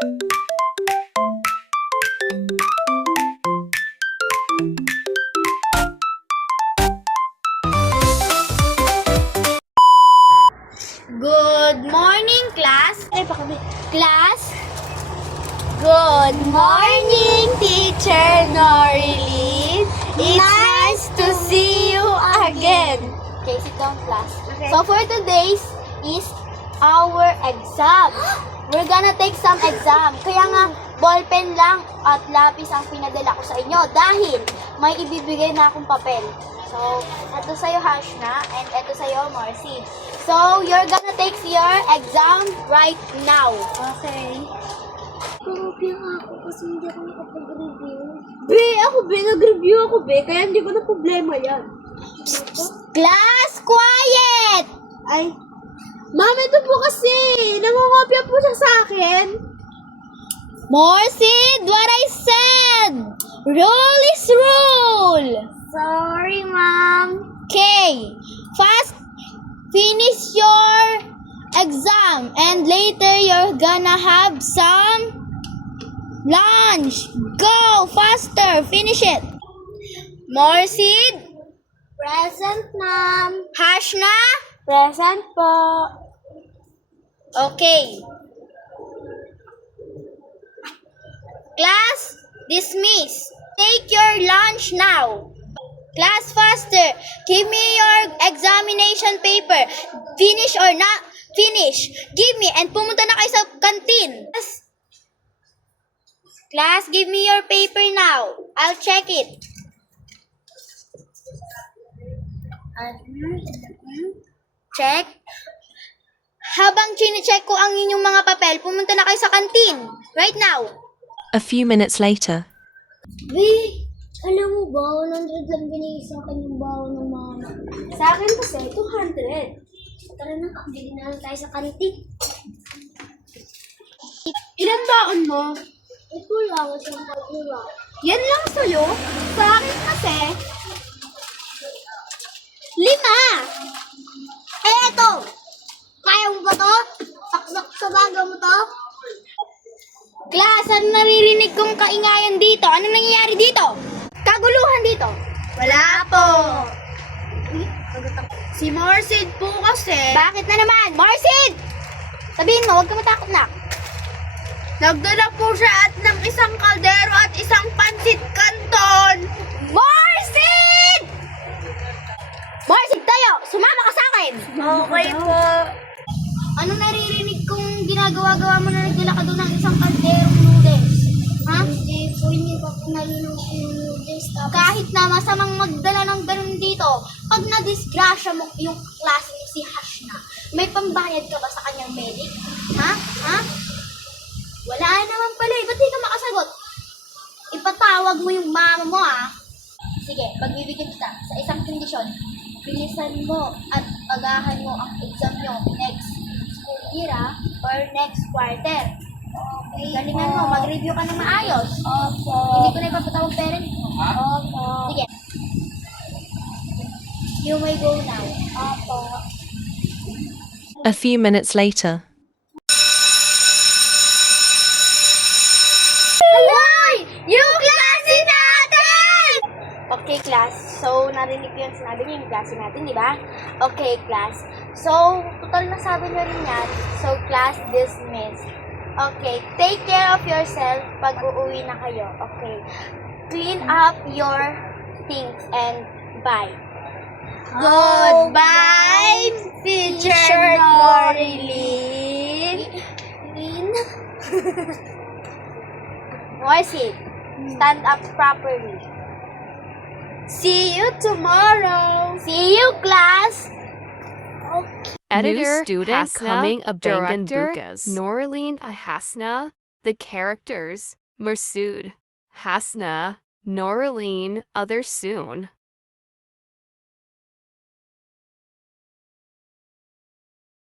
Good morning, class. Class. Good morning, Teacher Norilyn. It's nice to see you again. Okay, sit down, class. Okay. So for today's is our exam. We're gonna take some exam. Kaya nga, ballpen lang at lapis ang pinadala ko sa inyo dahil may ibibigay na akong papel. So, ito sa'yo, Hashna, and ito sa'yo, Marcy. So, you're gonna take your exam right now. Okay. Kumupya nga ako kasi hindi ako nakapag-review. Nag-review ako, kaya hindi ko na problema yan. Class, quiet! Ay, Ma'am, ito po kasi, nangungopia po siya sa akin. Morsid, what I said! Rule is rule! sorry, Ma'am. Okay, fast finish your exam and later you're gonna have some lunch. Go faster, finish it. Morsid, Present, Ma'am. Hashna, Present po. okay. Class, dismiss. Take your lunch now. Class, faster. Give me your examination paper. Finish or not finish. Give me and pumunta na kayo sa canteen. Class, give me your paper now. I'll check it. Check. Habang chine-check ko ang inyong mga papel, pumunta na kayo sa canteen. Right now. A few minutes later. Alam mo ba, 100 lang binigay sa akin yung baon ng mama. Sa akin kasi, 200. Tara na, bili na lang tayo sa kantin. Ilan baon mo? Ito lang, isang pagkula. Yan lang sa'yo. Sa akin kasi, 5. Eh, eto! Kaya mo ba to? Saksak sa baga mo to? Class, ano naririnig kong kaingayan dito? Ano nangyayari dito? Kaguluhan dito. Wala po. Si Marcid po kasi. Bakit na naman? Marcid! Sabihin mo, huwag ka matakot na. Nagdala po siya at ng isang kaldero at isang pansit canton. Marcid! Marcid, tayo! Sumama ka sa akin! Okay po. Ano naririnig kong ginagawa-gawa mo na nagdala ka doon ng isang kalderong noodles? Ha? Hindi po, hindi pa po nalinom po yung noodles. Tapos, Kahit na masamang magdala ng ganun dito, pag na-disgrasya mo yung klase mo si Hashna, may pambayad ka ba sa kanyang medic? Ha? Ha? Wala naman pala eh. Ba't di ka makasagot? Ipatawag mo yung mama mo Sige, pagbibigyan kita sa isang kondisyon. Bilisan mo at agahan mo ang exam nyo next school year or next quarter. okay Galingan po. mo, mag-review ka ng maayos. Opo. Hindi ko na ipapatawag parent mo. Opo. Sige. You may go now. Opo. A few minutes later. Hoy! Yung klase natin! Okay, class. So, narinig ko yung sinabi niyo yung klase natin, di ba? Okay, class. So, total na sabi niyo rin yan. So, class dismissed. Okay, take care of yourself pag uuwi na kayo. Okay. Clean up your things and bye. Goodbye, Teacher Norilyn. Marcy, stand up properly. See you tomorrow. See you, class. Editor, New student Hasna, coming Director, Abangan Noraline Hasna. The characters, Masood, Hasna, Noraline, Other Soon.